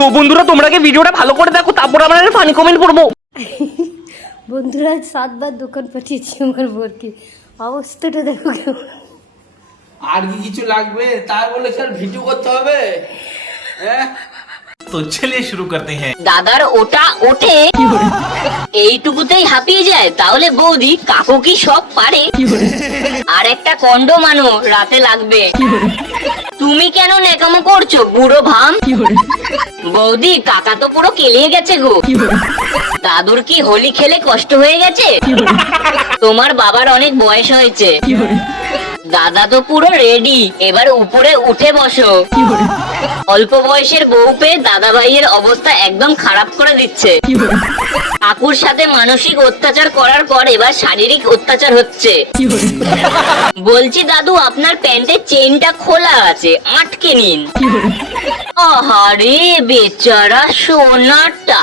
তো বন্ধুরা তোমরা কি ভিডিওটা ভালো করে দেখো, তারপর আমরা ফানি কমেন্ট করবো। বন্ধুরা 7 বার দোকান পাঠিয়েছি আমার বোরকে, অবস্থাটা দেখো কেমন। আর কি কিছু লাগবে তাই বলে স্যার ভিডিও করতে হবে? হ্যাঁ तो चलिए शुरू करते हैं। দাদার ওটা ওঠে এইটুকুতেই হাঁপিয়ে যায়, তাহলে বৌদি কাকু কি সব পারে? আর একটা কন্ডম আনো, রাতে লাগবে। তুমি কেন নেকামো করছো বুড়ো ভাম? বৌদি কাকা তো পুরো কেলিয়ে গেছে গো। দাদুর কি হোলি খেলে কষ্ট হয়ে গেছে? তোমার বাবার অনেক বয়স হয়েছে। দাদা তো পুরো রেডি, এবার উপরে উঠে বসো। অল্প বয়সের বউ পেয়ে দাদা ভাইয়ের অবস্থা একদম খারাপ করে দিচ্ছে। কাকুর সাথে মানসিক অত্যাচার করার পর এবার শারীরিক অত্যাচার হচ্ছে। বলছি দাদু, আপনার প্যান্টের চেইনটা খোলা আছে, আটকে নিন। আহারে বেচারা সোনাটা।